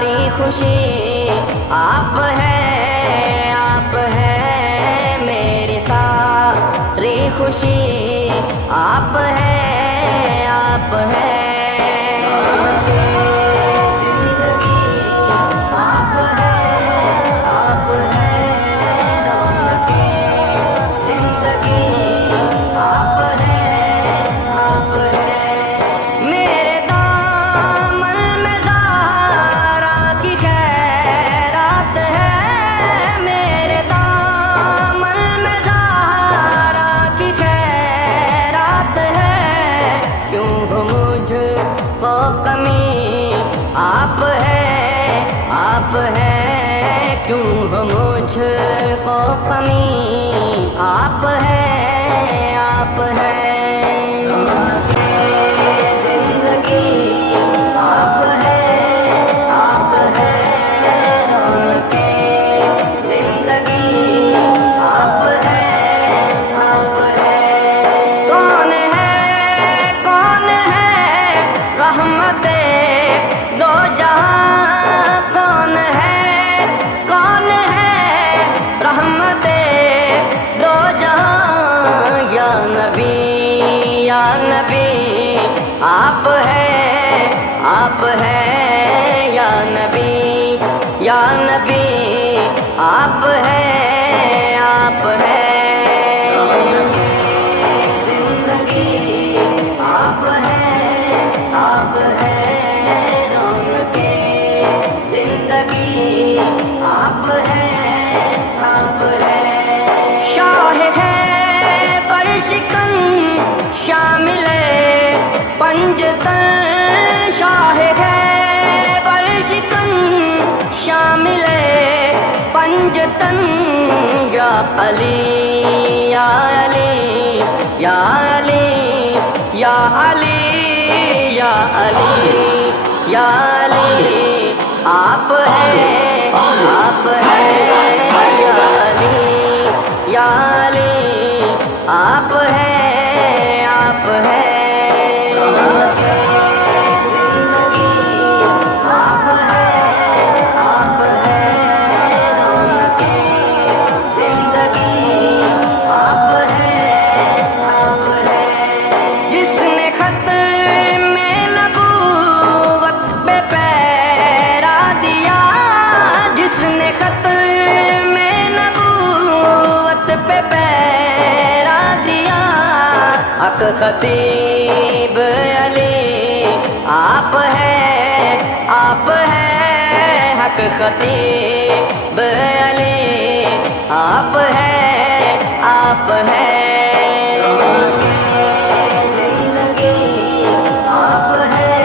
सारी खुशी आप है मेरी सारी खुशी आप है जिंदगी आप है रौनके जिंदगी आप है मेरे दामन में ज़हरा की खैरात है मेरे दामन में ज़हरा की खैरात है क्यों हो मुझको कमी आप है क्यों हो मुझको कमी आप है जिंदगी आप है रौनके जिंदगी आप है कौन है रहमते दो जहां कौन है रहमते दो जहां या नबी आप है या नबी आप है जिंदगी आप है रौनके जिंदगी आप है शाह है परशिकन शामिल पंजतन शाह है परशिकन शामिल पंजतन या अली या अली या अली या अली या अली या अली आप है या अली या अली आप है जिंदगी आप है रौनके जिंदगी आप है जिसने खत में नबूवत पे पैरा दिया जिसने खत में नबूवत पे पैरा दिया हक खतीब अली आप है हक खतीब अली आप है जिंदगी आप है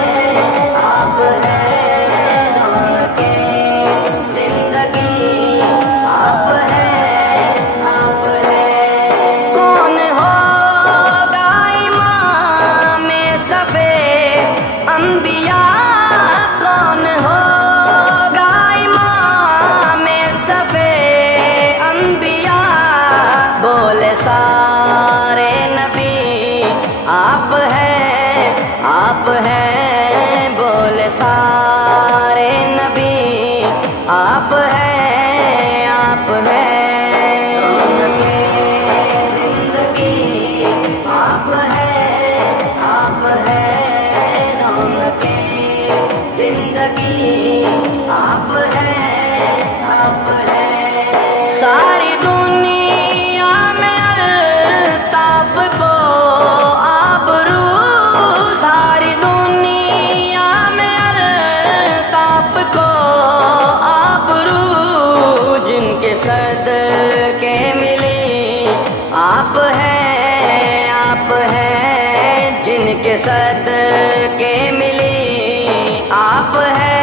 रौनके जिंदगी आप है कौन होगा इमाम सबे अंबिया कौन होगा इमाम सबे अंबिया बोले सारे नबी आप है बोले सारे नबी आप है रौनके जिंदगी आप है रौनके जिंदगी आप है सारी दुनिया में अल्ताफ को आबरू सारी दुनिया में अल्ताफ को आबरू जिनके सदके मिली आप है जिनके सदके मिली आप है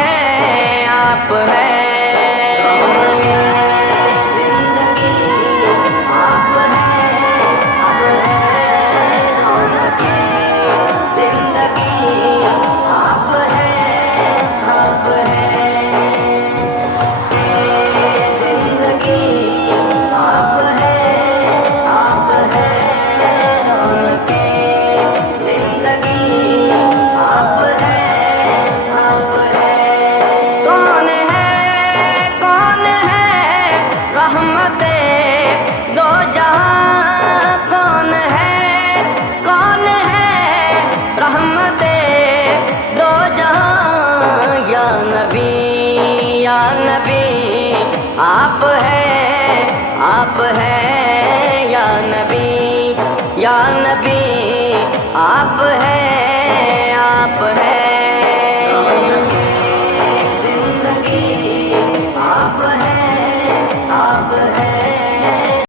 जिंदगी आप है रौनके जिंदगी आप है जिंदगी आप है रौनके जिंदगी आप है कौन आप हैं या नबी आप हैं